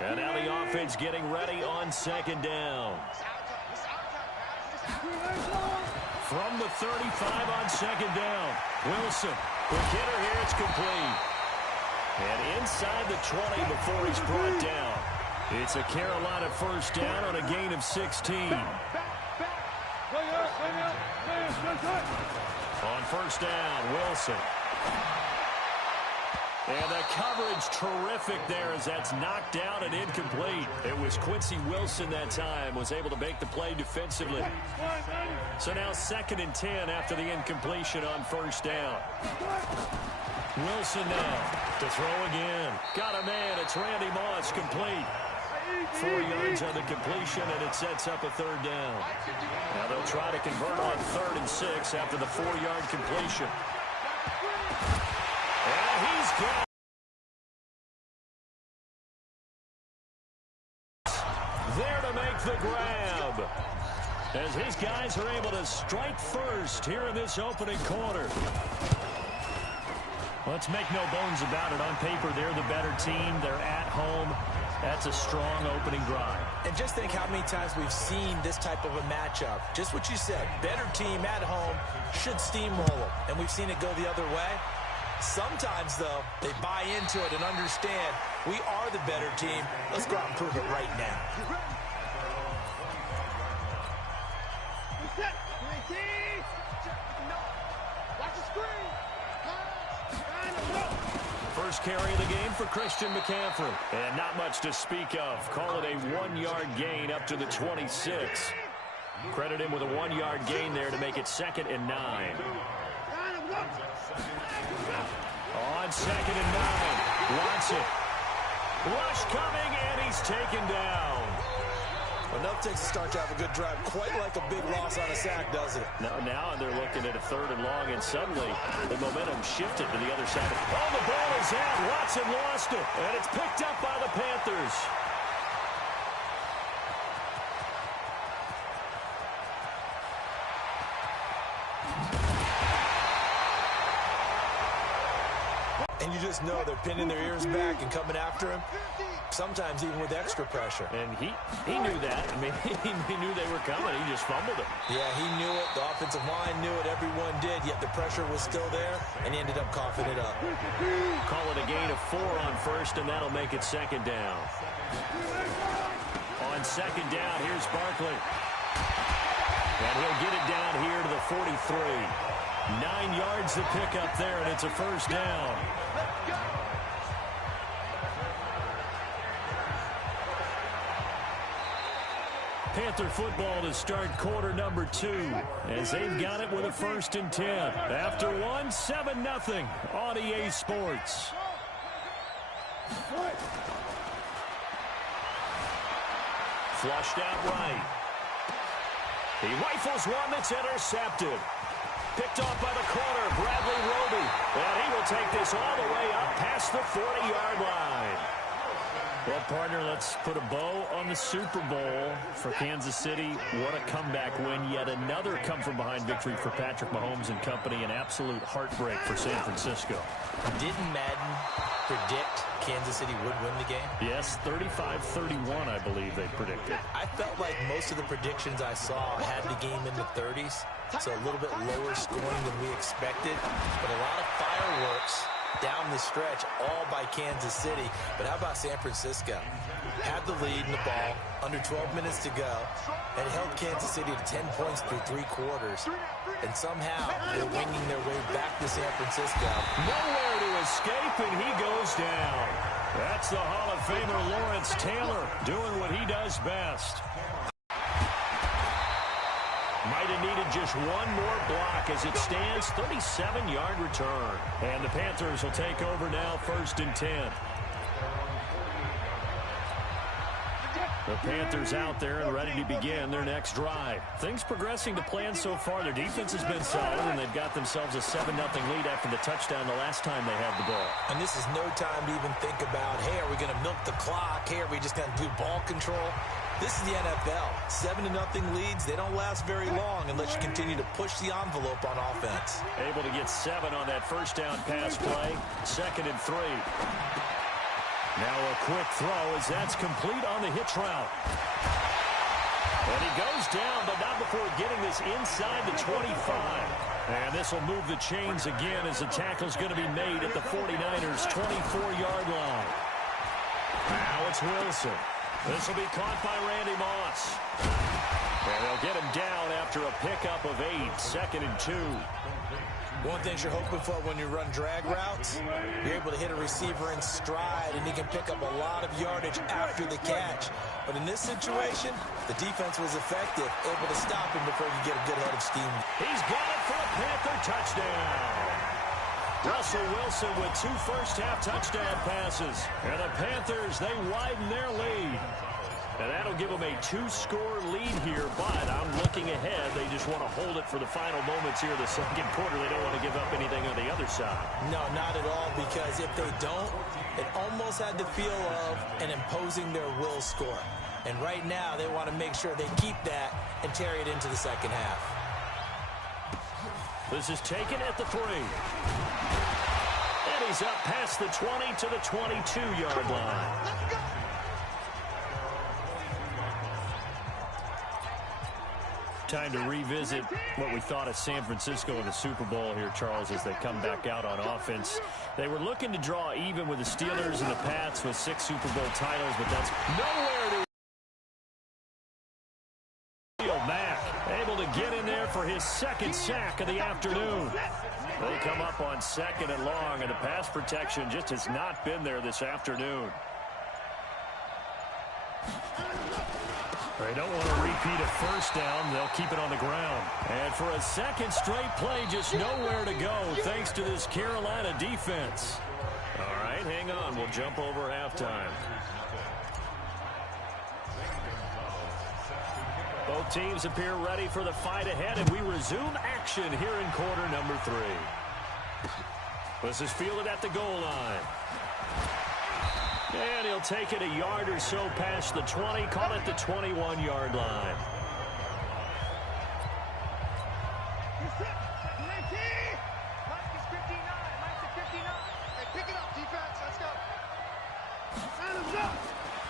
And now the offense getting ready on second down. From the 35 on second down. Wilson, quick hitter here, it's complete. And inside the 20 before he's brought down. It's a Carolina first down on a gain of 16. On first down, Wilson. And the coverage terrific there as that's knocked down and incomplete. It was Quincy Wilson that time, was able to make the play defensively. So now 2nd and 10 after the incompletion on first down. Wilson now to throw again. Got a man, it's Randy Moss, complete. 4 yards on the completion, and it sets up a 3rd down. Now they'll try to convert on 3rd and 6 after the 4-yard completion. And he's got there to make the grab. As his guys are able to strike first here in this opening quarter. Let's make no bones about it. On paper, they're the better team. They're at home. That's a strong opening drive. And just think how many times we've seen this type of a matchup. Just what you said, better team at home should steamroll them. And we've seen it go the other way. Sometimes, though, they buy into it and understand we are the better team. Let's go out and prove it right now. First carry of the game for Christian McCaffrey. And not much to speak of. Call it a 1-yard gain up to the 26. Credit him with a 1-yard gain there to make it 2nd and 9. On 2nd and 9. Watson. Rush coming, and he's taken down. Enough takes to start to have a good drive. Quite like a big loss on a sack, doesn't it? Now they're looking at a 3rd and long, and suddenly the momentum shifted to the other side. Oh, the ball is out. Watson lost it, and it's picked up by the Panthers. And you just know they're pinning their ears back and coming after him. Sometimes even with extra pressure. And he knew that. I mean, he knew they were coming. He just fumbled it. Yeah, he knew it. The offensive line knew it. Everyone did. Yet the pressure was still there, and he ended up coughing it up. Call it a gain of 4 on first, and that'll make it 2nd down. On 2nd down, here's Barkley. And he'll get it down here to the 43. 9 yards to pick up there, and it's a first down. Panther football to start quarter number 2 as they've got it with a 1st and 10. After 1, 7-0 on EA Sports. Flushed out right. He rifles one that's intercepted. Picked off by the corner, Bradley Roby. And he will take this all the way up past the 40-yard line. Well, partner, let's put a bow on the Super Bowl for Kansas City. What a comeback win. Yet another come-from-behind victory for Patrick Mahomes and company. An absolute heartbreak for San Francisco. Didn't Madden predict Kansas City would win the game? Yes, 35-31, I believe they predicted. I felt like most of the predictions I saw had the game in the 30s, so a little bit lower scoring than we expected. But a lot of fireworks down the stretch, all by Kansas City. But how about San Francisco? Had the lead in the ball, under 12 minutes to go, and held Kansas City to 10 points through 3 quarters. And somehow, they're winging their way back to San Francisco. Nowhere to escape, and he goes down. That's the Hall of Famer Lawrence Taylor doing what he does best. Might have needed just one more block as it stands. 37-yard return. And the Panthers will take over now, 1st and 10. The Panthers out there and ready to begin their next drive. Things progressing to plan so far. Their defense has been solid, and they've got themselves a 7-0 lead after the touchdown the last time they had the ball. And this is no time to even think about, hey, are we going to milk the clock? Hey, are we just going to do ball control? This is the NFL. 7-0 leads, they don't last very long unless you continue to push the envelope on offense. Able to get 7 on that first down pass play. 2nd and 3. Now a quick throw as that's complete on the hitch route. And he goes down, but not before getting this inside the 25. And this will move the chains again as the tackle's going to be made at the 49ers' 24-yard line. Now it's Wilson. This will be caught by Randy Moss. And they'll get him down after a pickup of 8, 2nd and 2. One thing you're hoping for when you run drag routes, you're able to hit a receiver in stride, and he can pick up a lot of yardage after the catch. But in this situation, the defense was effective, able to stop him before he could get a good head of steam. He's got it for a Panther touchdown. Russell Wilson with 2 first-half touchdown passes. And the Panthers, they widen their lead. And that'll give them a 2-score lead here, but I'm looking ahead. They just want to hold it for the final moments here of the second quarter. They don't want to give up anything on the other side. No, not at all, because if they don't, it almost had the feel of an imposing their will score. And right now, they want to make sure they keep that and carry it into the second half. This is taken at the 3. And he's up past the 20 to the 22-yard line. Time to revisit what we thought of San Francisco in the Super Bowl here, Charles, as they come back out on offense. They were looking to draw even with the Steelers and the Pats with 6 Super Bowl titles, but that's nowhere to Mack, able to get in there for his 2nd sack of the afternoon. They come up on 2nd and long, and the pass protection just has not been there this afternoon. They don't want to repeat a first down. They'll keep it on the ground. And for a 2nd straight play, just nowhere to go thanks to this Carolina defense. All right, hang on. We'll jump over halftime. Both teams appear ready for the fight ahead, and we resume action here in quarter number 3. This is fielded at the goal line. And he'll take it a yard or so past the 20, call it the 21-yard line.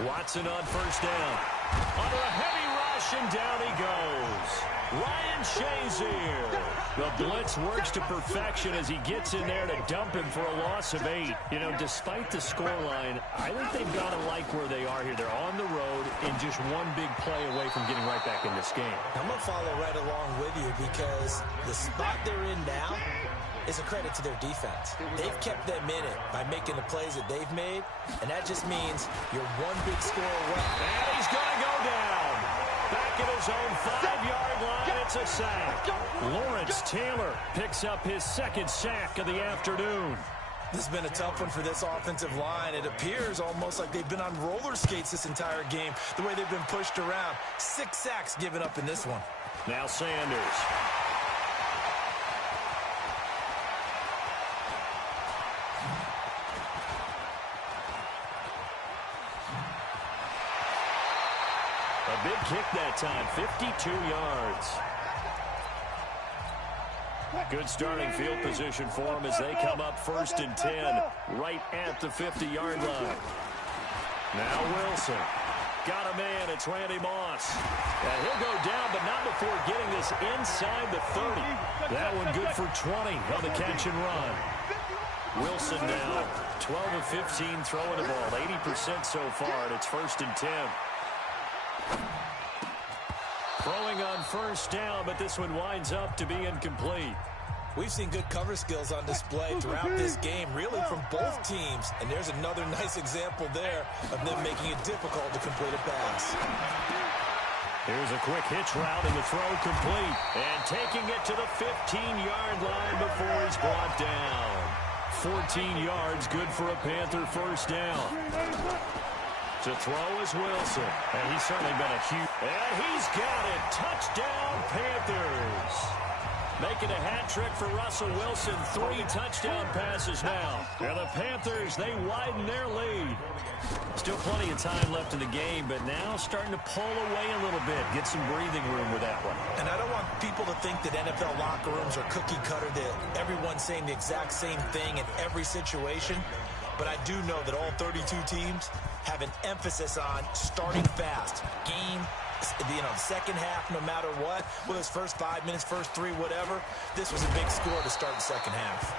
Watson on first down. Under a heavy rush, and down he goes. Ryan Shazier. The blitz works to perfection as he gets in there to dump him for a loss of 8. You know, despite the scoreline, I think they've got to like where they are here. They're on the road and just one big play away from getting right back in this game. I'm going to follow right along with you because the spot they're in now is a credit to their defense. They've kept them in it by making the plays that they've made, and that just means you're one big score away. And he's going to go down. Back at his own 5-yard line, it's a sack. Lawrence Taylor picks up his 2nd sack of the afternoon. This has been a tough one for this offensive line. It appears almost like they've been on roller skates this entire game, the way they've been pushed around. 6 sacks given up in this one. Now Sanders. A big kick that time, 52 yards. Good starting field position for them as they come up 1st and 10, right at the 50-yard line. Now Wilson. Got a man, it's Randy Moss. And he'll go down, but not before getting this inside the 30. That one good for 20 on the catch and run. Wilson now, 12 of 15 throwing the ball, 80% so far, and it's 1st and 10. Throwing on first down, but this one winds up to be incomplete. We've seen good cover skills on display throughout this game, really from both teams. And there's another nice example there of them making it difficult to complete a pass. Here's a quick hitch route, and the throw complete. And taking it to the 15-yard line before he's brought down. 14 yards, good for a Panther first down. To throw is Wilson. And he's certainly been a huge... And he's got it. Touchdown, Panthers. Making a hat trick for Russell Wilson. 3 touchdown passes now. And the Panthers, they widen their lead. Still plenty of time left in the game, but now starting to pull away a little bit. Get some breathing room with that one. And I don't want people to think that NFL locker rooms are cookie cutter, that everyone's saying the exact same thing in every situation. but I do know that all 32 teams have an emphasis on starting fast. Game, second half, no matter what, whether it's first 5 minutes, first 3, whatever, this was a big score to start the second half.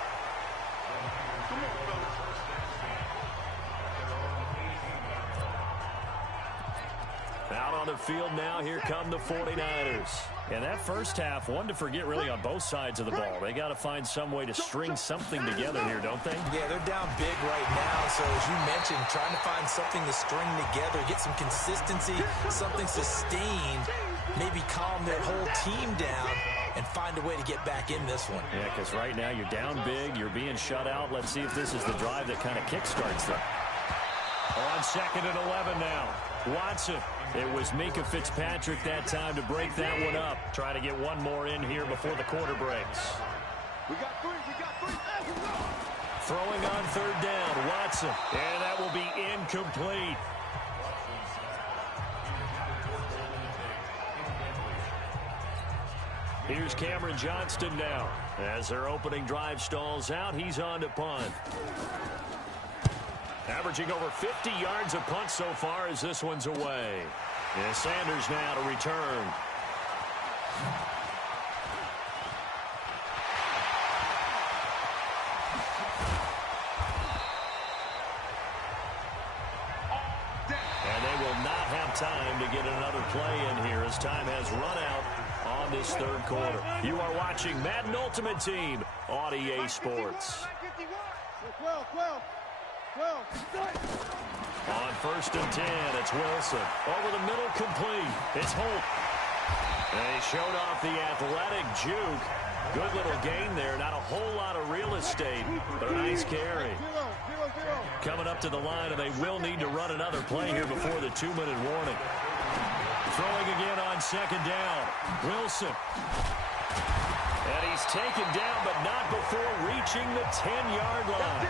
Out on the field now, here come the 49ers. And that first half, one to forget really on both sides of the ball. They got to find some way to string something together here, don't they? Yeah, they're down big right now. So as you mentioned, trying to find something to string together, get some consistency, something sustained, maybe calm their whole team down and find a way to get back in this one. Yeah, because right now you're down big, you're being shut out. Let's see if this is the drive that kind of kickstarts them. On 2nd and 11 now. Watson. It was Mika Fitzpatrick that time to break that one up. Try to get one more in here before the quarter breaks. We got three. Throwing on 3rd down, Watson. And that will be incomplete. Here's Cameron Johnston now. As their opening drive stalls out, he's on to punt. Averaging over 50 yards a punt so far as this one's away. And Sanders now to return. And they will not have time to get another play in here as time has run out on this 3rd quarter. You are watching Madden Ultimate Team on EA Sports. 12. On 1st and 10, it's Wilson. Over the middle, complete. It's Holt. And he showed off the athletic juke. Good little gain there. Not a whole lot of real estate, but a nice carry. Coming up to the line, and they will need to run another play here before the 2-minute warning. Throwing again on 2nd down. Wilson. And he's taken down, but not before reaching the 10-yard line.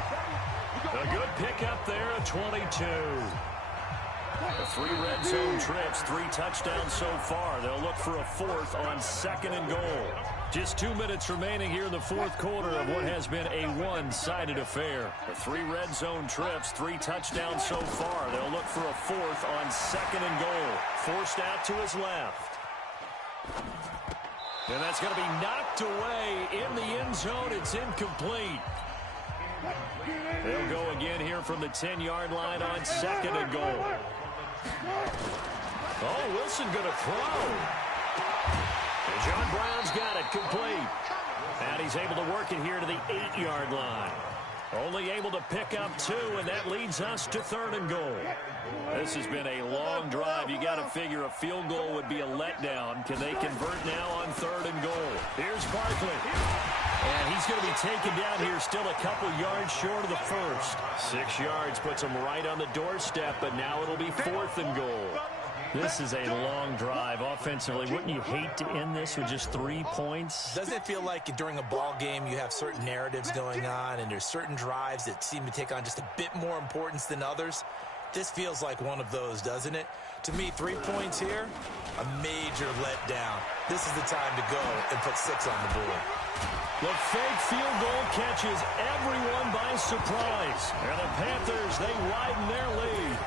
A good pickup there at 22. The 3 red zone trips, 3 touchdowns so far. They'll look for a 4th on 2nd and goal. Just 2 minutes remaining here in the 4th quarter of what has been a one-sided affair. The 3 red zone trips, 3 touchdowns so far. They'll look for a 4th on 2nd and goal. Forced out to his left. And that's going to be knocked away in the end zone. It's incomplete. They'll go again here from the 10-yard line on 2nd and goal. Oh, Wilson going to throw. And John Brown's got it complete. And he's able to work it here to the 8-yard line. Only able to pick up 2, and that leads us to 3rd and goal. This has been a long drive. You got to figure a field goal would be a letdown. Can they convert now on 3rd and goal? Here's Barkley. And he's going to be taken down here, still a couple yards short of the 1st. 6 yards puts him right on the doorstep, but now it'll be 4th and goal. This is a long drive offensively. Wouldn't you hate to end this with just 3 points? Doesn't it feel like during a ball game you have certain narratives going on and there's certain drives that seem to take on just a bit more importance than others? This feels like one of those, doesn't it? To me, 3 points here, a major letdown. This is the time to go and put 6 on the board. The fake field goal catches everyone by surprise. And the Panthers, they widen their lead.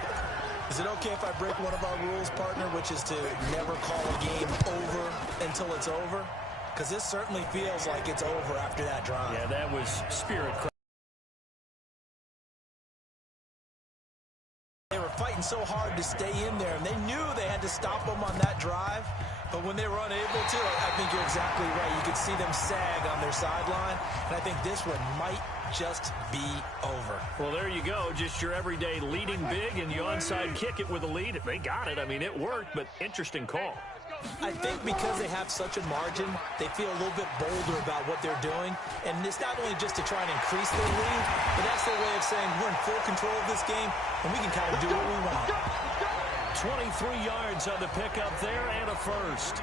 Is it okay if I break one of our rules, partner, which is to never call a game over until it's over? Because this certainly feels like it's over after that drive. Yeah, that was spirit. They were fighting so hard to stay in there, and they knew they had to stop them on that drive. But when they were unable to, I think you're exactly right. You could see them sag on their sideline, and I think this one might just be over. Well, there you go. Just your everyday leading big, and you onside kick it with a lead. They got it. I mean, it worked, but interesting call. I think because they have such a margin, they feel a little bit bolder about what they're doing. And it's not only just to try and increase their lead, but that's their way of saying we're in full control of this game, and we can kind of do what we want. 23 yards on the pickup there and a 1st.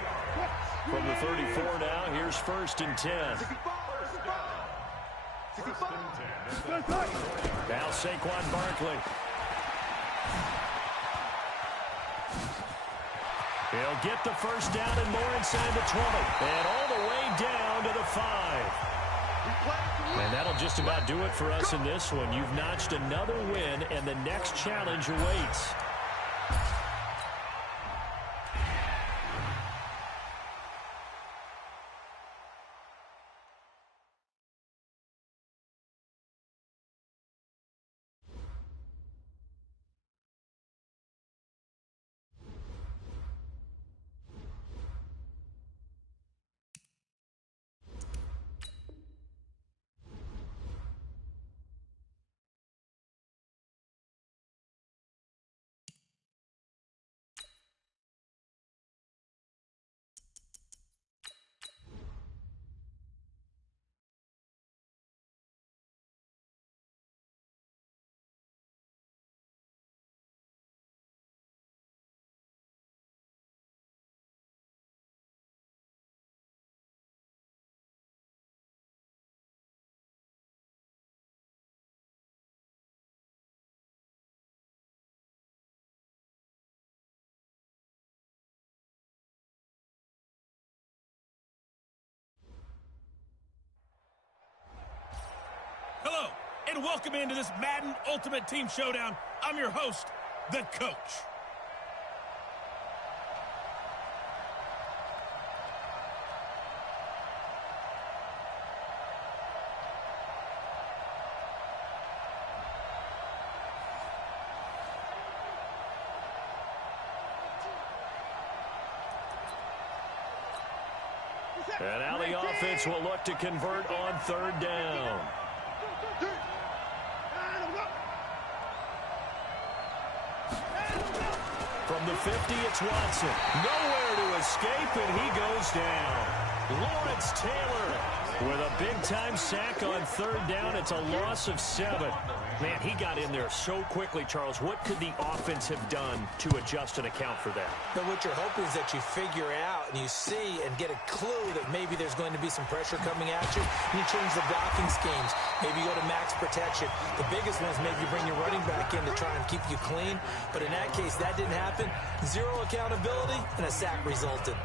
From the 34 now, here's 1st and 10. Now Saquon Barkley. He'll get the 1st down and more inside the 20. And all the way down to the 5. And that'll That'll just about do it for us in this one. You've notched another win, and the next challenge awaits. Hello, and welcome into this Madden Ultimate Team Showdown. I'm your host, the Coach. And now the offense will look to convert on third down. From the 50, it's Watson. Nowhere to escape, and he goes down. Lawrence Taylor with a big-time sack on third down. It's a loss of 7. Man, he got in there so quickly, Charles. What could the offense have done to adjust and account for that? But what you're hoping is that you figure out and you see and get a clue that maybe there's going to be some pressure coming at you, and you change the blocking schemes. Maybe you go to max protection. The biggest one is maybe you bring your running back in to try and keep you clean. But in that case, that didn't happen. 0 accountability, and a sack resulted.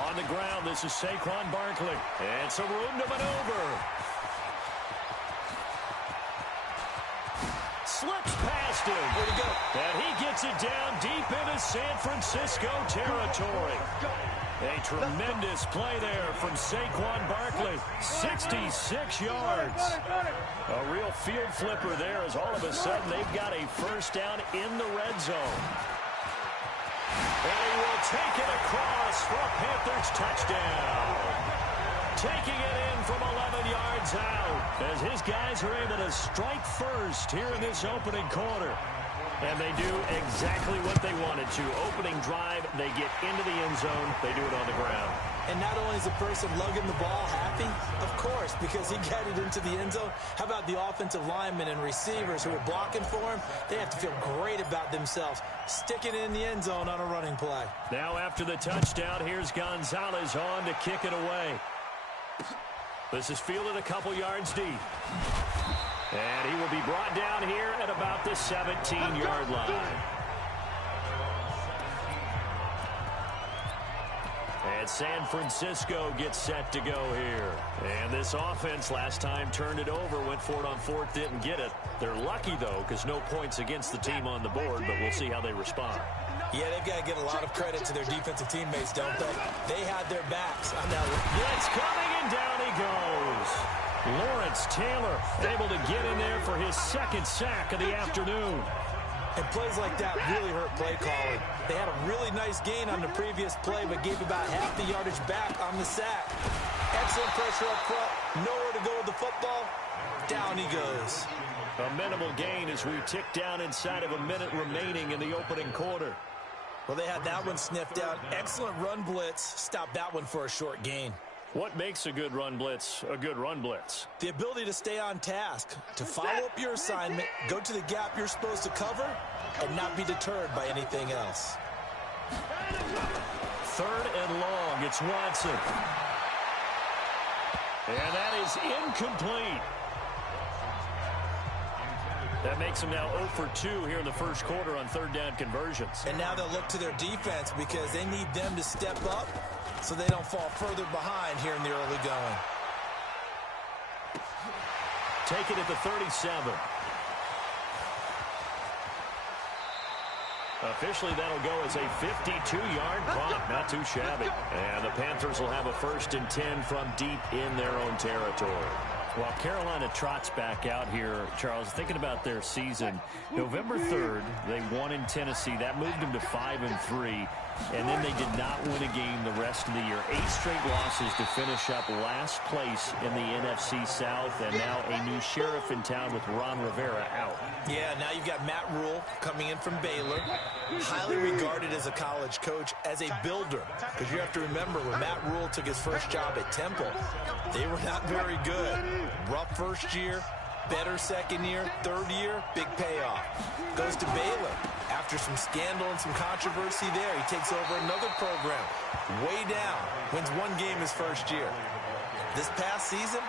On the ground, this is Saquon Barkley. And some room to maneuver. Slips past him. Where'd he go? And he gets it down deep into San Francisco territory. A tremendous play there from Saquon Barkley. 66 yards. A real field flipper there as all of a sudden they've got a first down in the red zone. And he will take it across for a Panthers touchdown. Taking it in from 11 yards out as his guys are able to strike first here in this opening quarter. And they do exactly what they wanted to. Opening drive, they get into the end zone. They do it on the ground. And not only is the person lugging the ball happy, of course, because he got it into the end zone. How about the offensive linemen and receivers who are blocking for him? They have to feel great about themselves, sticking it in the end zone on a running play. Now after the touchdown, here's Gonzalez on to kick it away. This is fielded a couple yards deep. And he will be brought down here at about the 17-yard line. And San Francisco gets set to go here. And this offense last time turned it over, went for it on fourth, didn't get it. They're lucky, though, because no points against the team on the board, but we'll see how they respond. Yeah, they've got to give a lot of credit to their defensive teammates, don't they? They had their backs on that. Blitz coming, and down he goes. Lawrence Taylor able to get in there for his second sack of the afternoon. And plays like that really hurt play calling. They had a really nice gain on the previous play, but gave about half the yardage back on the sack. Excellent pressure up front. Nowhere to go with the football. Down he goes. A minimal gain as we tick down inside of a minute remaining in the opening quarter. Well, they had that one sniffed out. Excellent run blitz. Stopped that one for a short gain. What makes a good run blitz a good run blitz? The ability to stay on task, to follow up your assignment, go to the gap you're supposed to cover, and not be deterred by anything else. Third and long, it's Watson. And that is incomplete. That makes them now 0 for 2 here in the first quarter on third down conversions. And now they'll look to their defense because they need them to step up so they don't fall further behind here in the early going. Take it at the 37. Officially, that'll go as a 52-yard punt. Not too shabby. And the Panthers will have a 1st and 10 from deep in their own territory. While Carolina trots back out here, Charles, thinking about their season, November 3rd, they won in Tennessee. That moved them to 5-3. And then they did not win a game the rest of the year. 8 straight losses to finish up last place in the NFC South. And now a new sheriff in town with Ron Rivera out. Yeah, now you've got Matt Rule coming in from Baylor. Highly regarded as a college coach, as a builder. Because you have to remember, when Matt Rule took his first job at Temple, they were not very good. Rough first year, better second year, third year, big payoff. Goes to Baylor. After some scandal and some controversy there, he takes over another program. Way down. Wins 1 game his first year. This past season,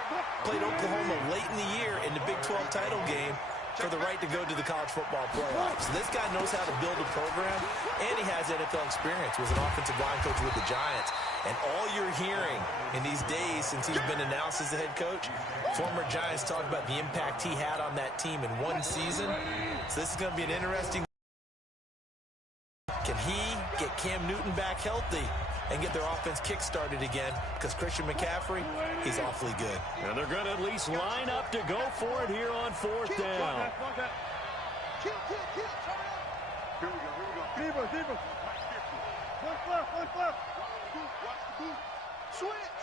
played Oklahoma late in the year in the Big 12 title game for the right to go to the college football playoffs. This guy knows how to build a program, and he has NFL experience. Was an offensive line coach with the Giants. And all you're hearing in these days since he's been announced as the head coach, former Giants talk about the impact he had on that team in 1 season. So this is going to be an interesting. Can he get Cam Newton back healthy and get their offense kick-started again? Because Christian McCaffrey, he's awfully good. And they're going to at least line up to go for it here on 4th down. Here we go. Deeper. One left. Watch the boot. Switch.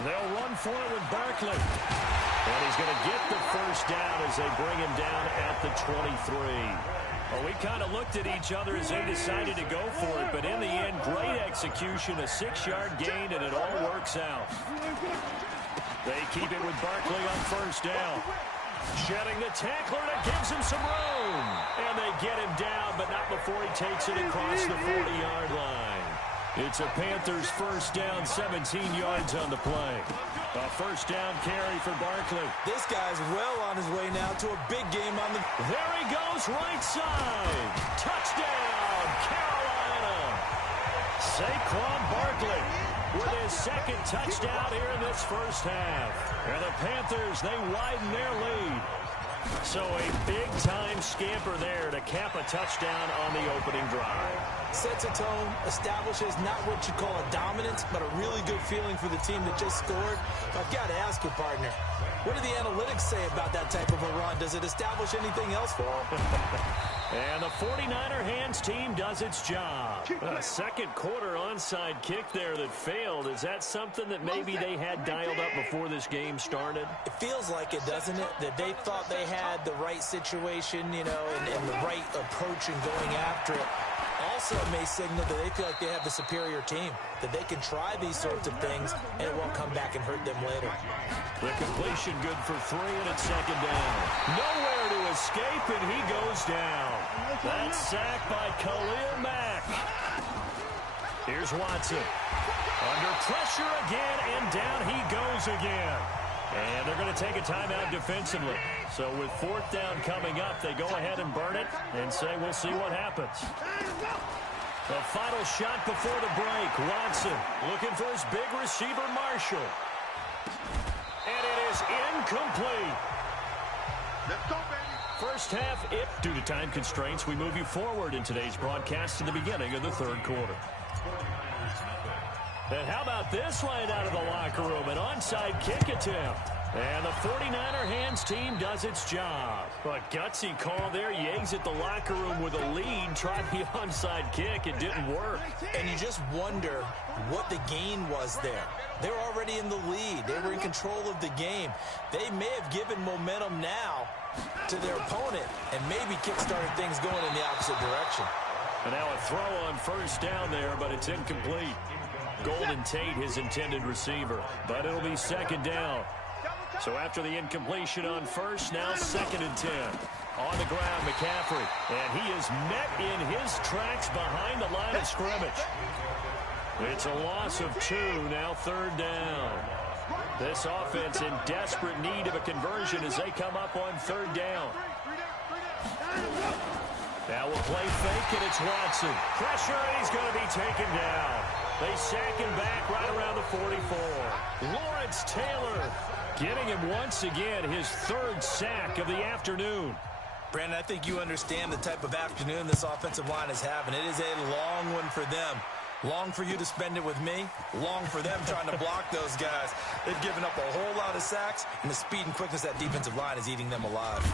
They'll run for it with Barkley. And he's going to get the first down as they bring him down at the 23. Well, we kind of looked at each other as they decided to go for it, but in the end, great execution, a 6-yard gain, and it all works out. They keep it with Barkley on first down. Shedding the tackler, that gives him some room. And they get him down, but not before he takes it across the 40-yard line. It's a Panthers first down, 17 yards on the play. A first down carry for Barkley. This guy's well on his way now to a big game on the. There he goes, right side. Touchdown, Carolina. Saquon Barkley with his 2nd touchdown here in this first half. And the Panthers, they widen their lead. So a big-time scamper there to cap a touchdown on the opening drive. Sets a tone, establishes not what you call a dominance, but a really good feeling for the team that just scored. I've got to ask you, partner, what do the analytics say about that type of a run? Does it establish anything else for them? And the 49er hands team does its job. A second quarter onside kick there that failed. Is that something that maybe they had dialed up before this game started? It feels like it, doesn't it? That they thought they had the right situation, you know, and the right approach in going after it. Also, it may signal that they feel like they have the superior team, that they can try these sorts of things, and it won't come back and hurt them later. The completion good for 3, and it's 2nd down. Nowhere to escape, and he goes down. That's sacked by Khalil Mack. Here's Watson. Under pressure again, and down he goes again. And they're going to take a timeout defensively. So with 4th down coming up, they go ahead and burn it and say we'll see what happens. The final shot before the break. Watson looking for his big receiver, Marshall. And it is incomplete. Let's go, baby. First half, due to time constraints, we move you forward in today's broadcast to the beginning of the 3rd quarter. And how about this right out of the locker room? An onside kick attempt. And the 49er hands team does its job. A gutsy call there. Yags at the locker room with a lead. Tried the onside kick. It didn't work. And you just wonder what the gain was there. They're already in the lead. They were in control of the game. They may have given momentum now to their opponent and maybe kick-started things going in the opposite direction. And now a throw on first down there, but it's incomplete. Golden Tate, his intended receiver. But it'll be 2nd down. So after the incompletion on first, now 2nd and 10. On the ground, McCaffrey. And he is met in his tracks behind the line of scrimmage. It's a loss of 2, now 3rd down. This offense in desperate need of a conversion as they come up on third down. Now we'll play fake, and it's Watson. Pressure, and he's going to be taken down. They sack him back right around the 44. Lawrence Taylor getting him once again his third sack of the afternoon. Brandon, I think you understand the type of afternoon this offensive line is having. It is a long one for them. Long for you to spend it with me. Long for them trying to block those guys. They've given up a whole lot of sacks, and the speed and quickness of that defensive line is eating them alive.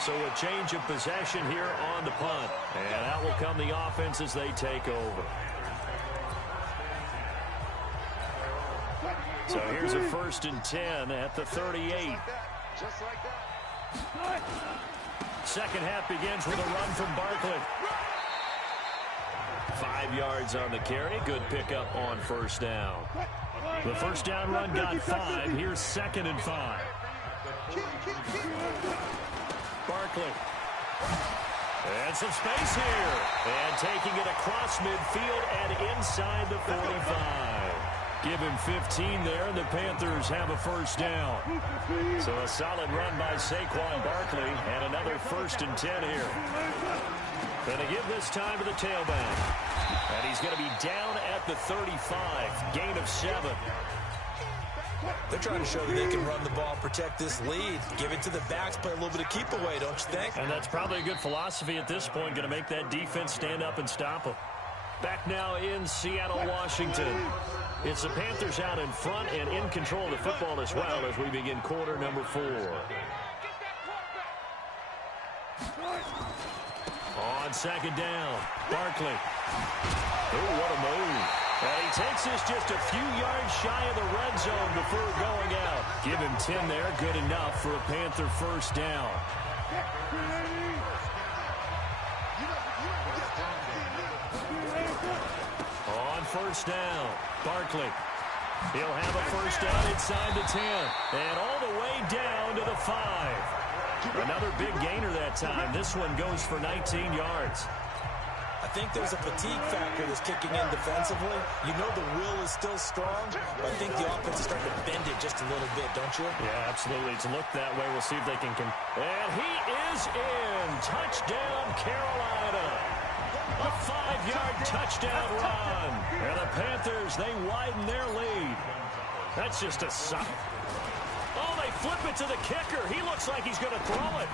So a change of possession here on the punt. And out will come the offense as they take over. So here's a 1st and 10 at the 38. Just like that. Second half begins with a run from Barkley. 5 yards on the carry. Good pickup on first down. The first down run got 5. Here's 2nd and 5. Barkley. And some space here. And taking it across midfield and inside the 45. Give him 15 there, and the Panthers have a first down. So a solid run by Saquon Barkley, and another 1st and 10 here. Going to give this time to the tailback. And he's going to be down at the 35. Gain of 7. They're trying to show that they can run the ball, protect this lead. Give it to the backs, play a little bit of keep away, don't you think? And that's probably a good philosophy at this point. Going to make that defense stand up and stop them. Back now in Seattle, Washington. It's the Panthers out in front and in control of the football as well as we begin quarter number 4. On 2nd down, Barkley. Oh, what a move. And he takes this just a few yards shy of the red zone before going out. Give him 10 there, good enough for a Panther first down. On first down, Barkley. He'll have a first down inside the 10. And all the way down to the 5. Another big gainer that time. This one goes for 19 yards. I think there's a fatigue factor that's kicking in defensively. You know the will is still strong, but I think the offense is starting to bend it just a little bit, don't you? Yeah, absolutely. It's looked that way. We'll see if they can... And he is in. Touchdown, Carolina. A 5-yard touchdown run. And the Panthers, they widen their lead. That's just a suck. Oh, they flip it to the kicker. He looks like he's going to throw it.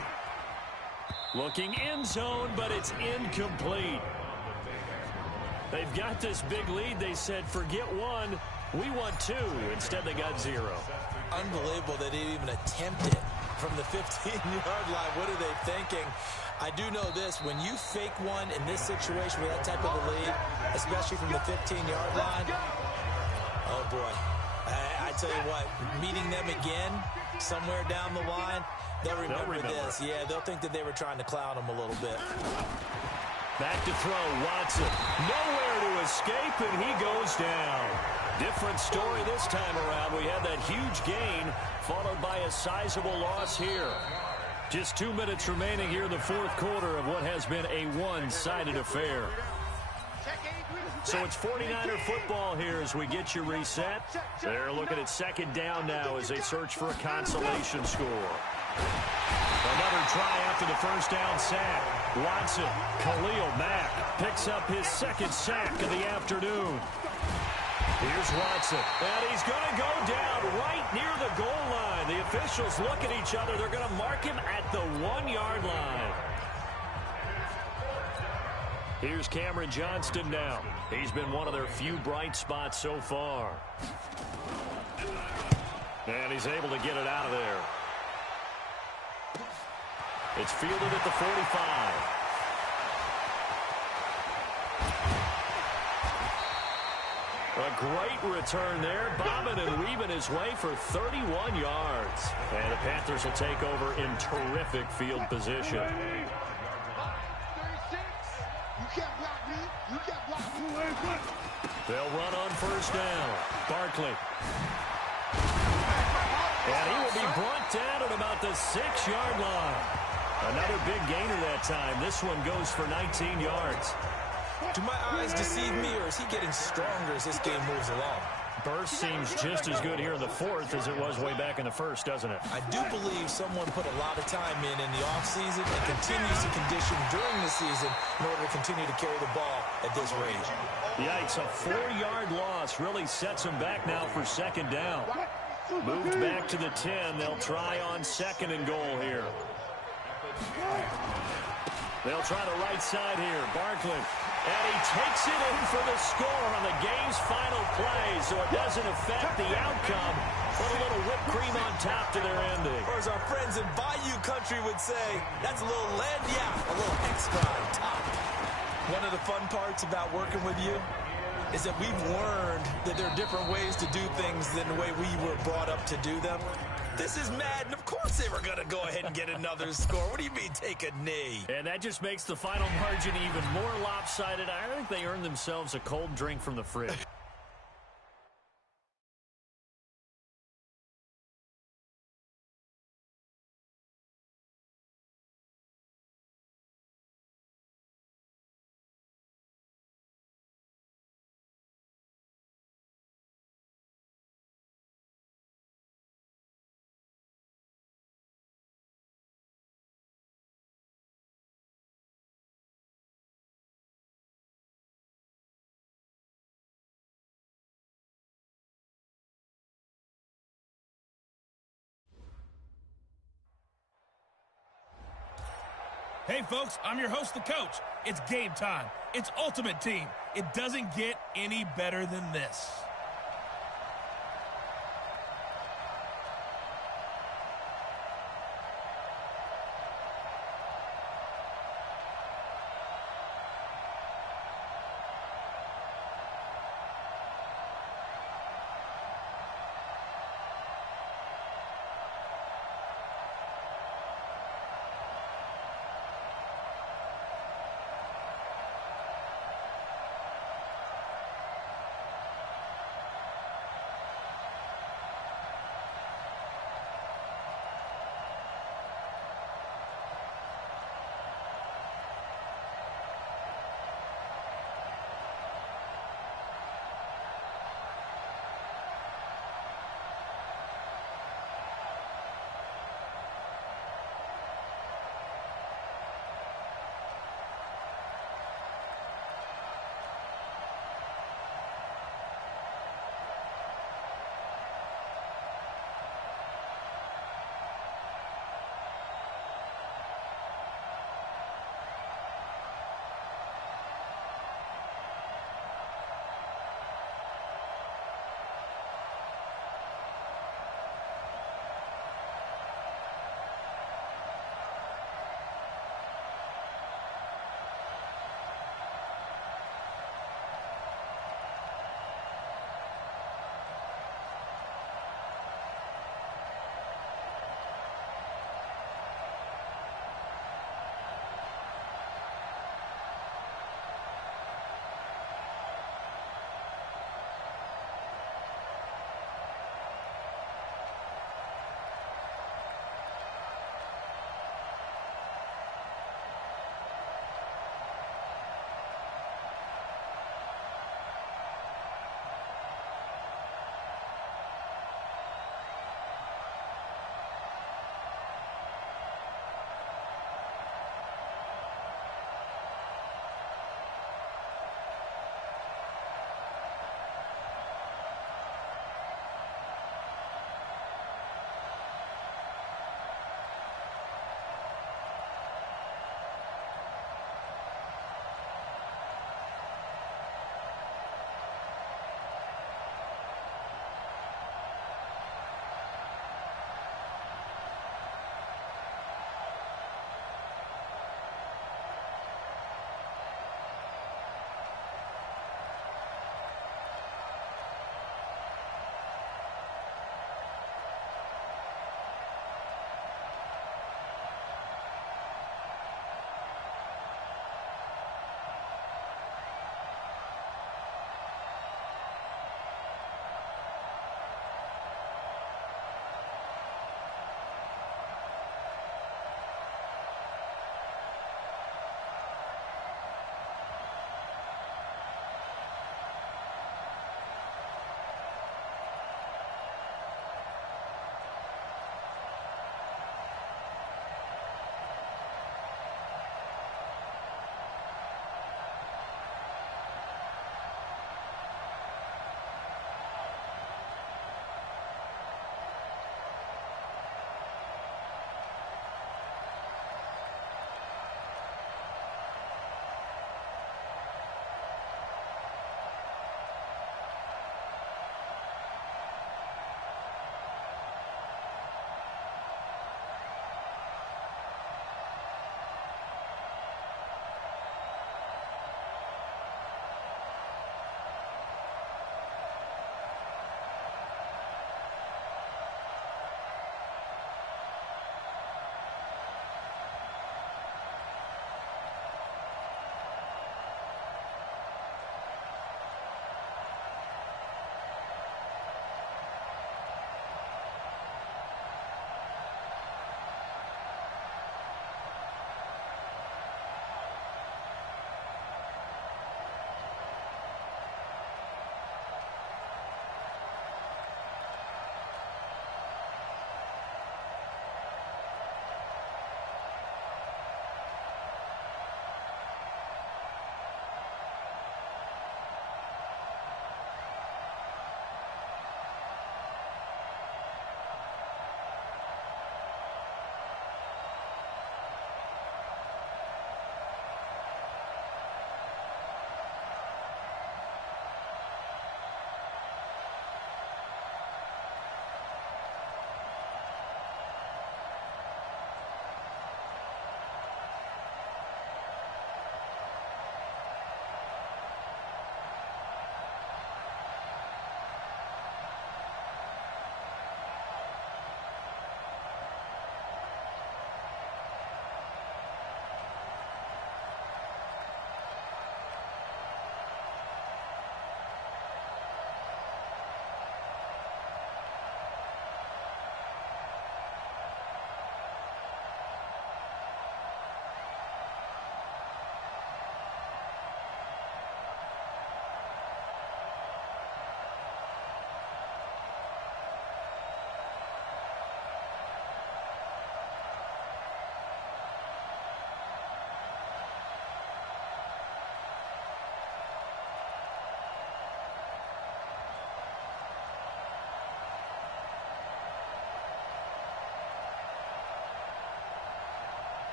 Looking end zone, but it's incomplete. They've got this big lead. They said, forget 1. We want 2. Instead, they got 0. Unbelievable they didn't even attempt it from the 15-yard line. What are they thinking? I do know this. When you fake one in this situation with that type of a lead, especially from the 15-yard line, oh, boy. I tell you what, meeting them again somewhere down the line, they'll remember this. Yeah, they'll think that they were trying to clown them a little bit. Back to throw, Watson. Nowhere to escape, and he goes down. Different story this time around. We had that huge gain, followed by a sizable loss here. Just 2 minutes remaining here in the 4th quarter of what has been a one-sided affair. So it's 49er football here as we get you reset. They're looking at 2nd down now as they search for a consolation score. Another try after the first down sack. Watson, Khalil Mack picks up his 2nd sack of the afternoon. Here's Watson, and he's going to go down right near the goal line. The officials look at each other. They're going to mark him at the 1-yard line. Here's Cameron Johnston now. He's been one of their few bright spots so far. And he's able to get it out of there. It's fielded at the 45. A great return there. Bobbing and weaving his way for 31 yards. And the Panthers will take over in terrific field position. They'll run on first down. Barkley. And he will be brought down at about the 6-yard line. Another big gainer that time. This one goes for 19 yards. Do my eyes deceive me, or is he getting stronger as this game moves along? Burst seems just as good here in the fourth as it was way back in the first, doesn't it? I do believe someone put a lot of time in the offseason and continues to condition during the season in order to continue to carry the ball at this rate. Yikes, a 4-yard loss really sets them back now for second down. Moved back to the 10. They'll try on second and goal here. They'll try the right side here. Barkley. And he takes it in for the score on the game's final play, so it doesn't affect the outcome. Put a little whipped cream on top to their ending. Or as our friends in Bayou Country would say, that's a little a little extra on top. One of the fun parts about working with you is that we've learned that there are different ways to do things than the way we were brought up to do them. This is Madden. Of course they were going to go ahead and get another score. What do you mean take a knee? And that just makes the final margin even more lopsided. I think they earned themselves a cold drink from the fridge. Hey, folks, I'm your host, the coach. It's game time. It's Ultimate Team. It doesn't get any better than this.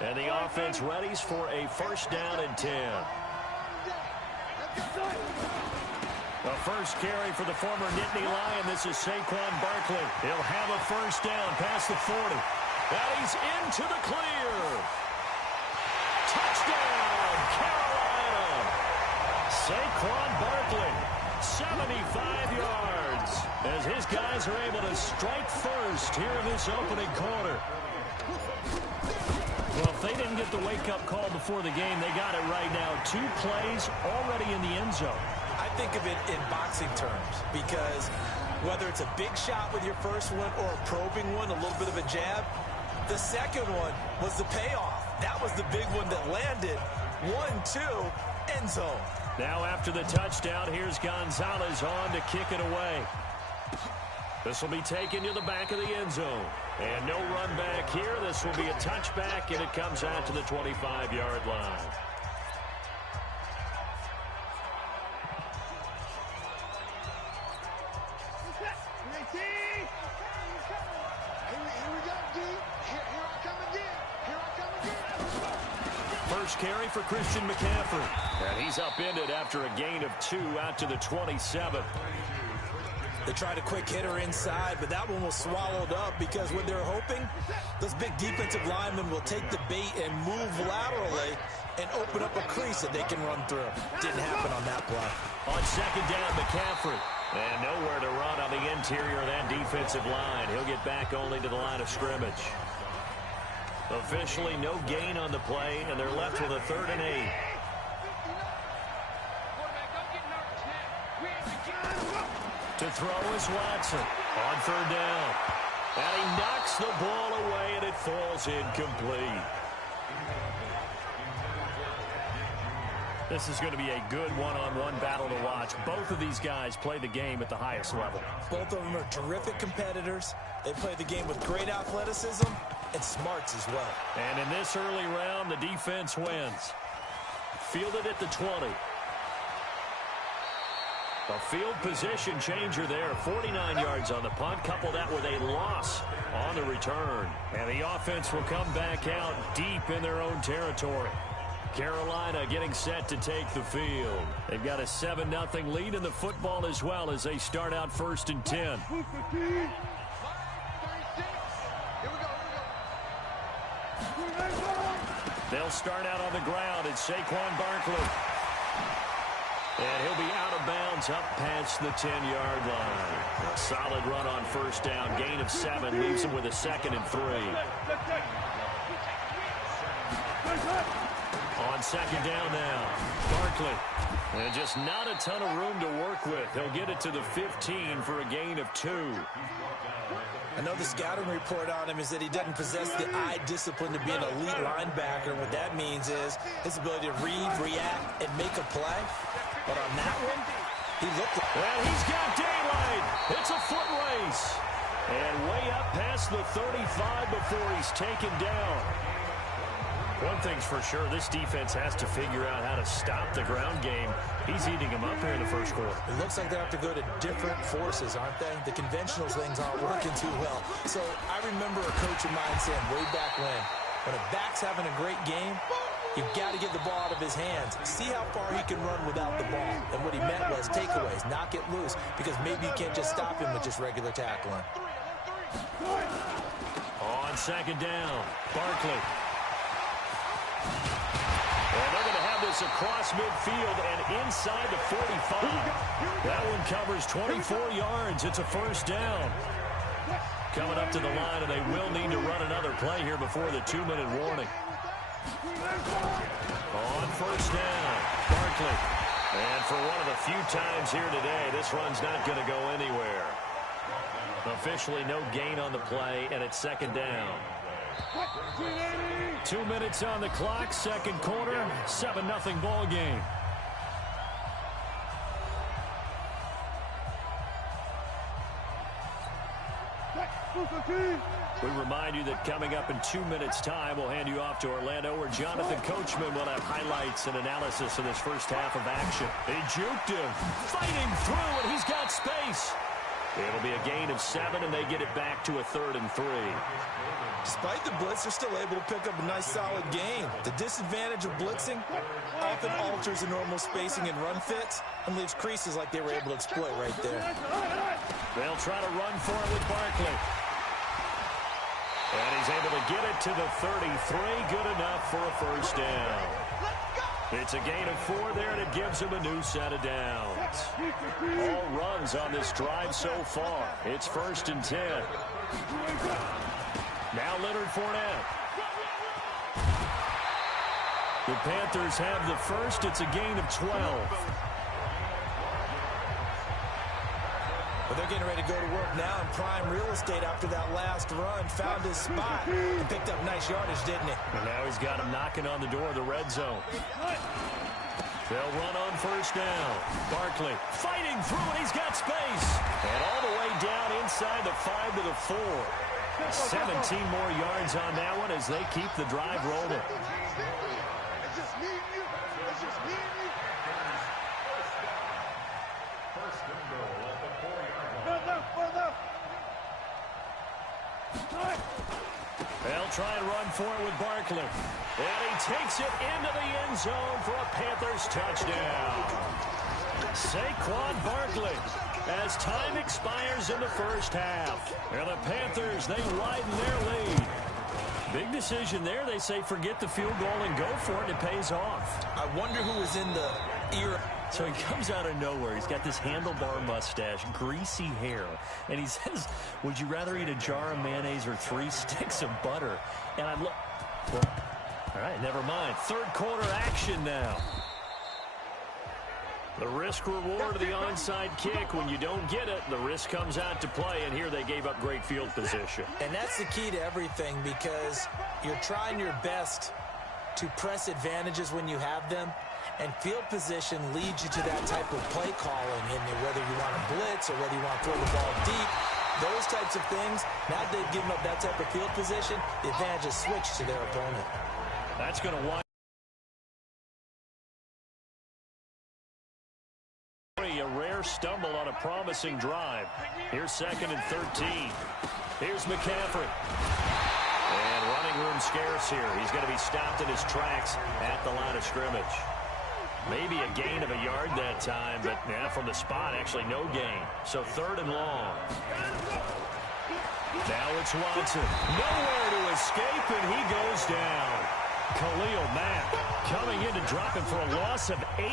And the offense readies for a first down and 10. The first carry for the former Nittany Lion. This is Saquon Barkley. He'll have a first down past the 40. And he's into the clear. Touchdown, Carolina. Saquon Barkley, 75 yards, as his guys are able to strike first here in this opening quarter. Well, if they didn't get the wake-up call before the game, they got it right now. 2 plays already in the end zone. I think of it in boxing terms because whether it's a big shot with your first one or a probing one, a little bit of a jab, the second one was the payoff. That was the big one that landed. 1-2, end zone. Now after the touchdown, here's Gonzalez on to kick it away. This will be taken to the back of the end zone. And no run back here. This will be a touchback, and it comes out to the 25-yard line. First carry for Christian McCaffrey. And he's upended after a gain of 2 out to the 27. They tried a quick hitter inside, but that one was swallowed up because when they're hoping, those big defensive linemen will take the bait and move laterally and open up a crease that they can run through. Didn't happen on that play. On second down, McCaffrey. And nowhere to run on the interior of that defensive line. He'll get back only to the line of scrimmage. Officially no gain on the play, and they're left with a 3rd and 8. To throw is Watson on 3rd down. And he knocks the ball away, and it falls incomplete. This is going to be a good one-on-one battle to watch. Both of these guys play the game at the highest level. Both of them are terrific competitors. They play the game with great athleticism and smarts as well. And in this early round, the defense wins. Fielded at the 20. A field position changer there. 49 yards on the punt. Couple that with a loss on the return. And the offense will come back out deep in their own territory. Carolina getting set to take the field. They've got a 7-0 lead in the football as well as they start out 1st and 10. They'll start out on the ground. It's Saquon Barkley. And he'll be out of bounds up past the 10-yard line. A solid run on first down. Gain of 7 leaves him with a 2nd and 3. On second down now, Barkley. And just not a ton of room to work with. He'll get it to the 15 for a gain of 2. I know the scouting report on him is that he doesn't possess the eye discipline to be an elite linebacker. What that means is his ability to read, react, and make a play. But on that one, he looked like... And he's got daylight. It's a foot race. And way up past the 35 before he's taken down. One thing's for sure, this defense has to figure out how to stop the ground game. He's eating him up here in the first quarter. It looks like they have to go to different forces, aren't they? The conventional things aren't working too well. So I remember a coach of mine saying way back when a back's having a great game, you've got to get the ball out of his hands. See how far he can run without the ball. And what he meant was takeaways, knock it loose, because maybe you can't just stop him with just regular tackling. On second down, Barkley. And they're going to have this across midfield and inside the 45. That one covers 24 yards. It's a first down. Coming up to the line, and they will need to run another play here before the 2-minute warning. On first down, Barkley. And for one of the few times here today, this run's not going to go anywhere. Officially no gain on the play, and it's second down. 2 minutes on the clock, second quarter, 7-0 ball game. We remind you that coming up in 2 minutes' time, we'll hand you off to Orlando, where Jonathan Coachman will have highlights and analysis of this first half of action. He juked him, fighting through, and he's got space. It'll be a gain of 7, and they get it back to a 3rd and 3. Despite the blitz, they're still able to pick up a nice, solid gain. The disadvantage of blitzing often alters the normal spacing and run fits and leaves creases like they were able to exploit right there. They'll try to run for it with Barkley. And he's able to get it to the 33. Good enough for a first down. It's a gain of 4 there, and it gives him a new set of downs. All runs on this drive so far. It's 1st and 10. Now Leonard Fournette. The Panthers have the first. It's a gain of 12. But they're getting ready to go to work now in prime real estate after that last run. Found his spot and picked up nice yardage, didn't he? And now he's got him knocking on the door of the red zone. They'll run on first down. Barkley fighting through, and he's got space. And all the way down inside the 5 to the 4. 17 more yards on that one as they keep the drive rolling. It's just me and you. It's just me and you. First and goal at the 4-yard line. They'll try and run for it with Barkley. And he takes it into the end zone for a Panthers touchdown. Saquon Barkley as time expires in the first half. And the Panthers, they widen their lead. Big decision there. They say forget the field goal and go for it. It pays off. I wonder who was in the ear. So he comes out of nowhere. He's got this handlebar mustache, greasy hair, and he says, would you rather eat a jar of mayonnaise or 3 sticks of butter? And I look, well, all right, never mind. Third quarter action now. The risk reward of the onside kick. When you don't get it, the risk comes out to play, and here they gave up great field position. And that's the key to everything, because you're trying your best to press advantages when you have them. And field position leads you to that type of play calling, and whether you want to blitz or whether you want to throw the ball deep, those types of things. Now that they've given up that type of field position, the advantage is switched to their opponent. That's going to wind a rare stumble on a promising drive. Here's 2nd and 13. Here's McCaffrey. And running room scarce here. He's going to be stopped in his tracks at the line of scrimmage. Maybe a gain of a yard that time, but yeah, from the spot, actually no gain. So 3rd and long. Now it's Watson. Nowhere to escape, and he goes down. Khalil Mack coming in to drop him for a loss of 8,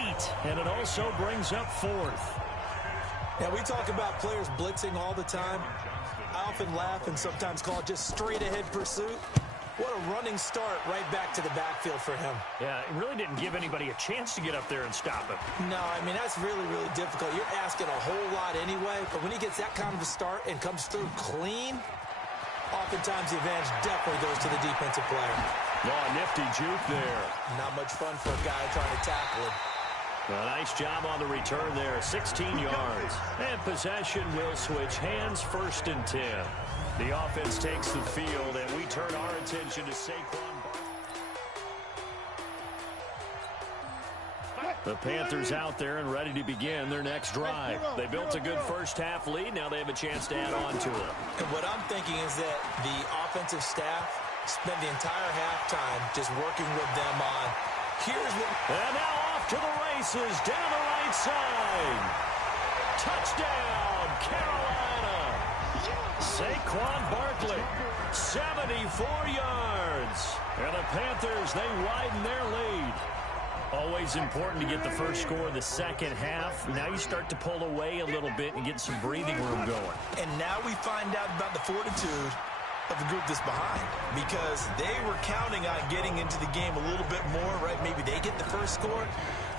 and it also brings up 4th. Now, we talk about players blitzing all the time. I often laugh and sometimes call it just straight-ahead pursuit. What a running start right back to the backfield for him. Yeah, it really didn't give anybody a chance to get up there and stop him. No, I mean, that's really, really difficult. You're asking a whole lot anyway, but when he gets that kind of a start and comes through clean, oftentimes the advantage definitely goes to the defensive player. Oh, nifty juke there. Not much fun for a guy trying to tackle him. A nice job on the return there, 16 yards. And possession will switch hands, 1st and 10. The offense takes the field, and we turn our attention to Saquon. The Panthers out there and ready to begin their next drive. They built a good first-half lead. Now they have a chance to add on to it. And what I'm thinking is that the offensive staff spent the entire halftime just working with them on, here's what... And now off to the races, down the right side. Touchdown, Carolina. Saquon Barkley, 74 yards. And the Panthers, they widen their lead. Always important to get the first score of the second half. Now you start to pull away a little bit and get some breathing room going. And now we find out about the fortitude of the group that's behind, because they were counting on getting into the game a little bit more, right? Maybe they get the first score.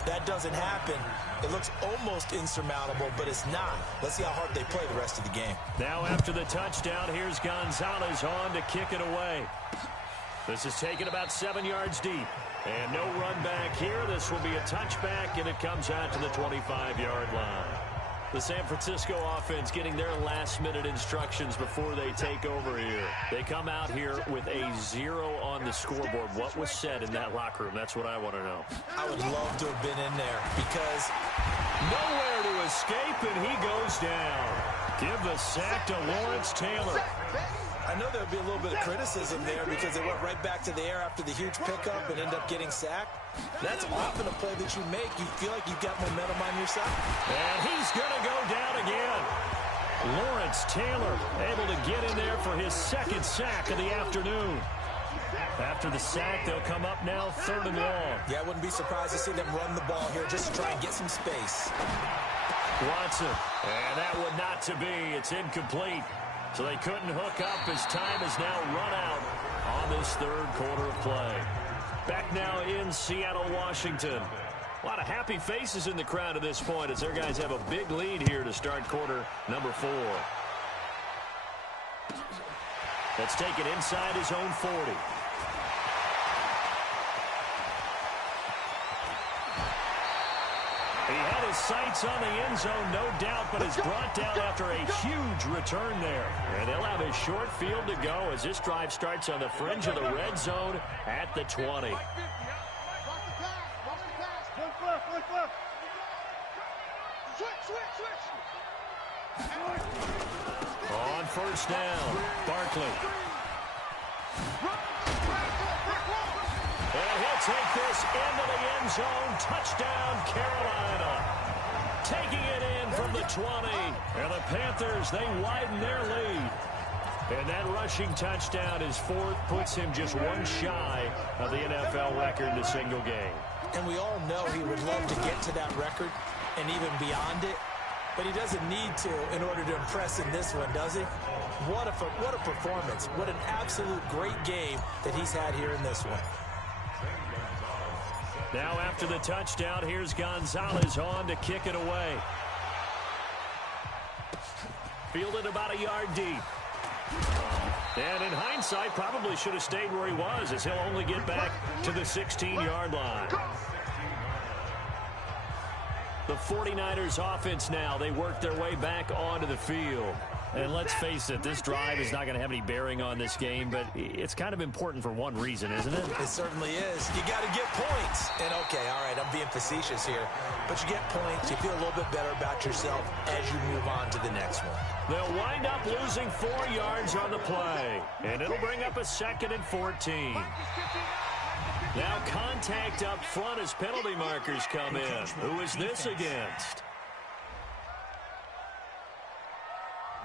That doesn't happen. It looks almost insurmountable, but it's not. Let's see how hard they play the rest of the game. Now after the touchdown, here's Gonzalez on to kick it away. This is taken about 7 yards deep. And no run back here. This will be a touchback, and it comes out to the 25-yard line. The San Francisco offense getting their last-minute instructions before they take over here. They come out here with a 0 on the scoreboard. What was said in that locker room? That's what I want to know. I would love to have been in there, because nowhere to escape, and he goes down. Give the sack to Lawrence Taylor. I know there would be a little bit of criticism there because they went right back to the air after the huge pickup and end up getting sacked. That's often a play that you make. You feel like you've got momentum on your side. And he's going to go down again. Lawrence Taylor able to get in there for his second sack of the afternoon. After the sack, they'll come up now 3rd and long. Yeah, I wouldn't be surprised to see them run the ball here just to try and get some space. Watson, and that would not to be. It's incomplete. So they couldn't hook up as time is now run out on this 3rd quarter of play. Back now in Seattle, Washington. A lot of happy faces in the crowd at this point as their guys have a big lead here to start quarter number 4. Let's take it inside his own 40. He had his sights on the end zone, no doubt, but is brought down after a huge return there. And they'll have a short field to go as this drive starts on the fringe of the red zone at the 20. On first down, Barkley. And he'll take this into the end zone. Touchdown, Carolina. Taking it in from the 20. And the Panthers, they widen their lead. And that rushing touchdown, his 4th, puts him just one shy of the NFL record in a single game. And we all know he would love to get to that record and even beyond it. But he doesn't need to in order to impress in this one, does he? What a performance. What an absolute great game that he's had here in this one. Now after the touchdown, here's Gonzalez on to kick it away. Fielded about a yard deep. And in hindsight, probably should have stayed where he was as he'll only get back to the 16-yard line. The 49ers offense now, they work their way back onto the field. And let's face it, this drive is not going to have any bearing on this game, but it's kind of important for one reason, isn't it? It certainly is. You got to get points. And, okay, all right, I'm being facetious here. But you get points, you feel a little bit better about yourself as you move on to the next one. They'll wind up losing 4 yards on the play. And it'll bring up a 2nd and 14. Now contact up front as penalty markers come in. Who is this against?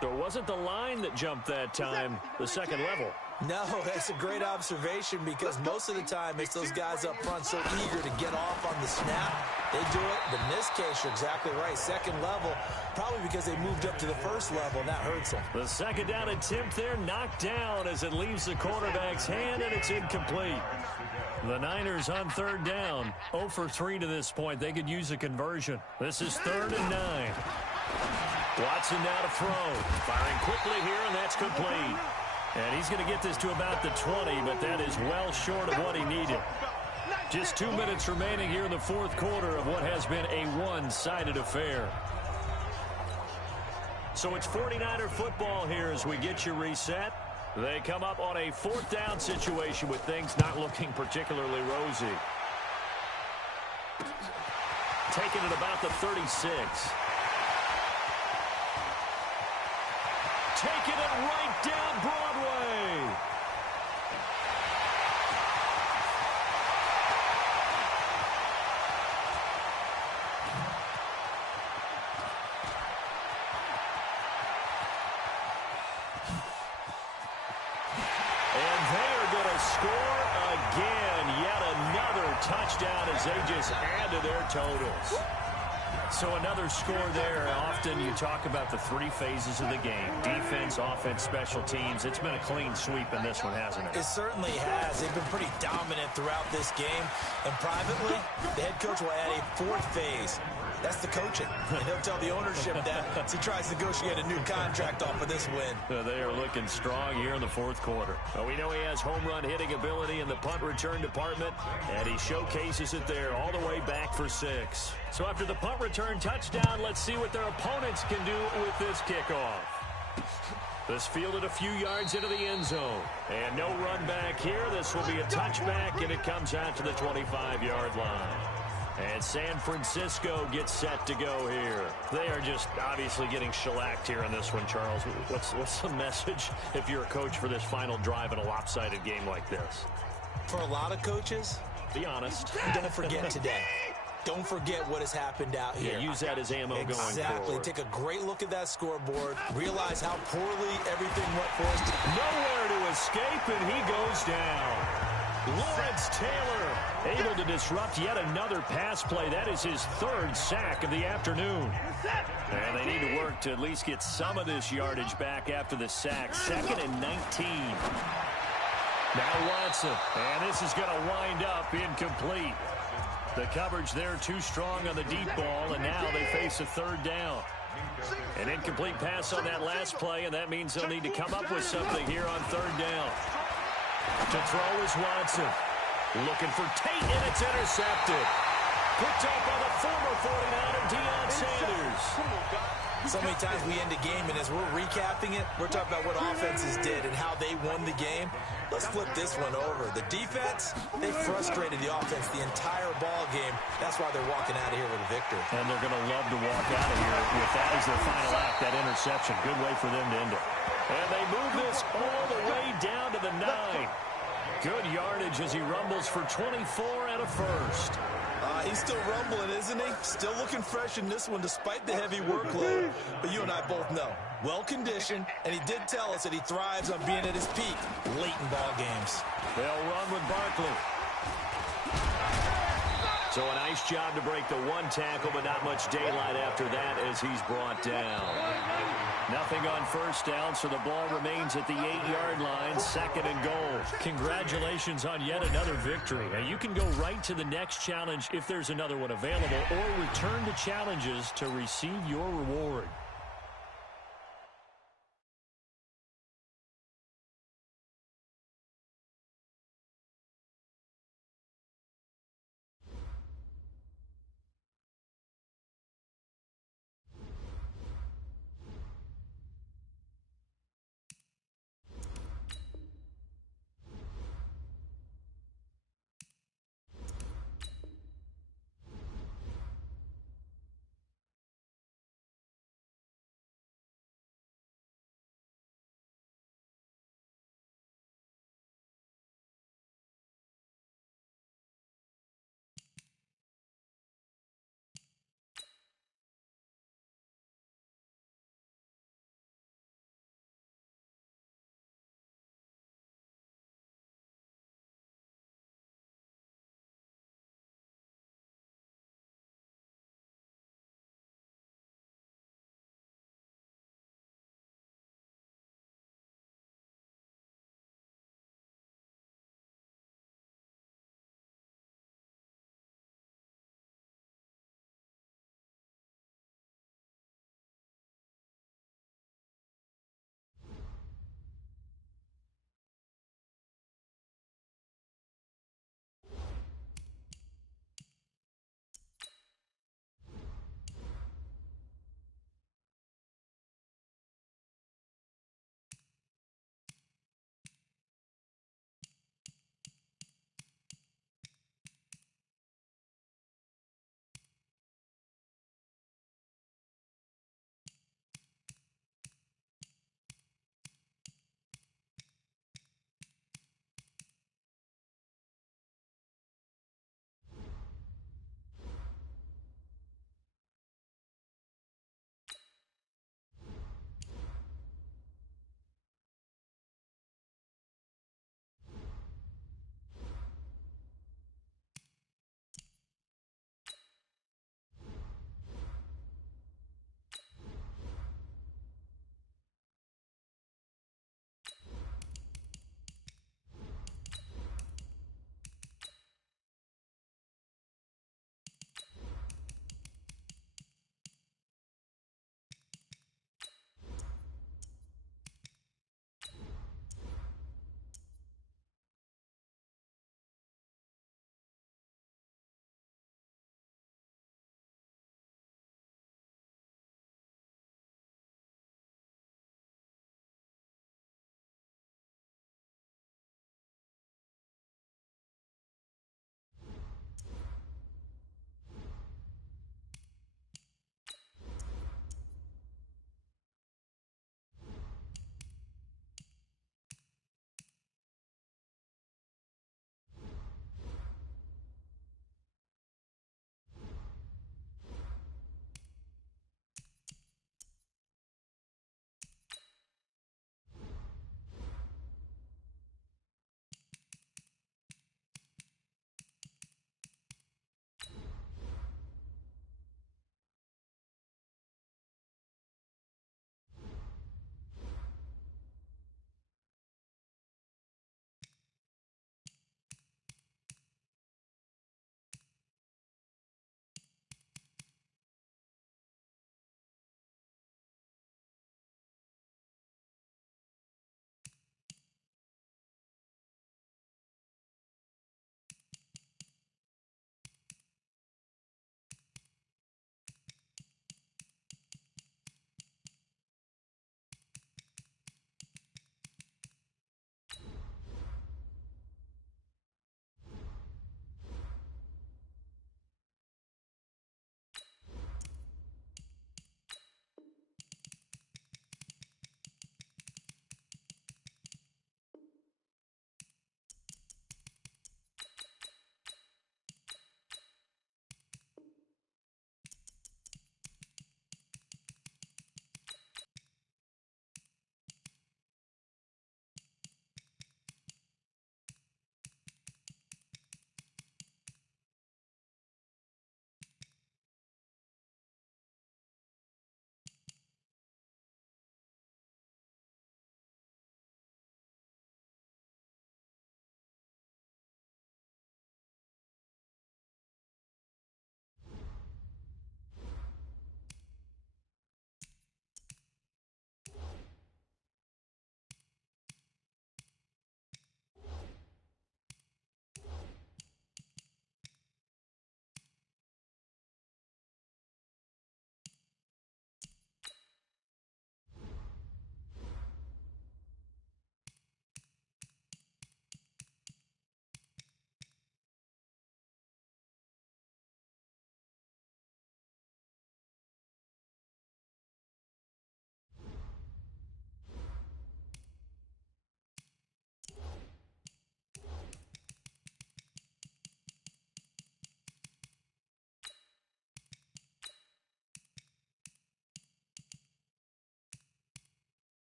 So it wasn't the line that jumped that time, the second level. No, that's a great observation because most of the time it's those guys up front so eager to get off on the snap. They do it, but in this case, you're exactly right. Second level, probably because they moved up to the first level, and that hurts them. The second down attempt there knocked down as it leaves the quarterback's hand, and it's incomplete. The Niners on 3rd down, 0 for 3 to this point. They could use a conversion. This is 3rd and 9. Watson now to throw. Firing quickly here, and that's complete. And he's going to get this to about the 20, but that is well short of what he needed. Just 2 minutes remaining here in the 4th quarter of what has been a one-sided affair. So it's 49er football here as we get you reset. They come up on a 4th down situation with things not looking particularly rosy. Taking it about the 36. Taking it right down Broadway. And they are going to score again. Yet another touchdown as they just add to their totals. So another score there. Often you talk about the 3 phases of the game. Defense, offense, special teams. It's been a clean sweep in this one, hasn't it? It certainly has. They've been pretty dominant throughout this game. And privately, the head coach will add a 4th phase. That's the coaching. And he'll tell the ownership that as he tries to negotiate a new contract off of this win. They are looking strong here in the 4th quarter. Well, we know he has home run hitting ability in the punt return department, and he showcases it there all the way back for 6. So after the punt return touchdown, let's see what their opponents can do with this kickoff. This fielded a few yards into the end zone. And no run back here. This will be a touchback, and it comes out to the 25-yard line. And San Francisco gets set to go here. They are just obviously getting shellacked here in this one, Charles. What's the message if you're a coach for this final drive in a lopsided game like this? For a lot of coaches, be honest. Don't forget today. Don't forget what has happened out here. Yeah, use that as ammo going forward. Exactly. Take a great look at that scoreboard. Realize how poorly everything went for us. Nowhere to escape, and he goes down. Lawrence Taylor able to disrupt yet another pass play. That is his third sack of the afternoon. And they need to work to at least get some of this yardage back after the sack. 2nd and 19. Now Watson, and this is going to wind up incomplete. The coverage there too strong on the deep ball, and now they face a third down. An incomplete pass on that last play, and that means they'll need to come up with something here on third down. To throw is Watson. Looking for Tate, and it's intercepted. Picked up by the former 49er, Deion Sanders. So many times we end a game, and as we're recapping it, we're talking about what offenses did and how they won the game. Let's flip this one over. The defense, they frustrated the offense the entire ball game. That's why they're walking out of here with a victory. And they're going to love to walk out of here with that as their final act, that interception. Good way for them to end it. And they move this all the way down to the 9. Good yardage as he rumbles for 24 and a first. He's still rumbling, isn't he? Still looking fresh in this one despite the heavy workload. But you and I both know, well-conditioned, and he did tell us that he thrives on being at his peak late in ball games. They'll run with Barkley. So a nice job to break the one tackle, but not much daylight after that as he's brought down. Nothing on first down, so the ball remains at the 8-yard line, 2nd and goal. Congratulations on yet another victory. Now you can go right to the next challenge if there's another one available, or return to challenges to receive your reward.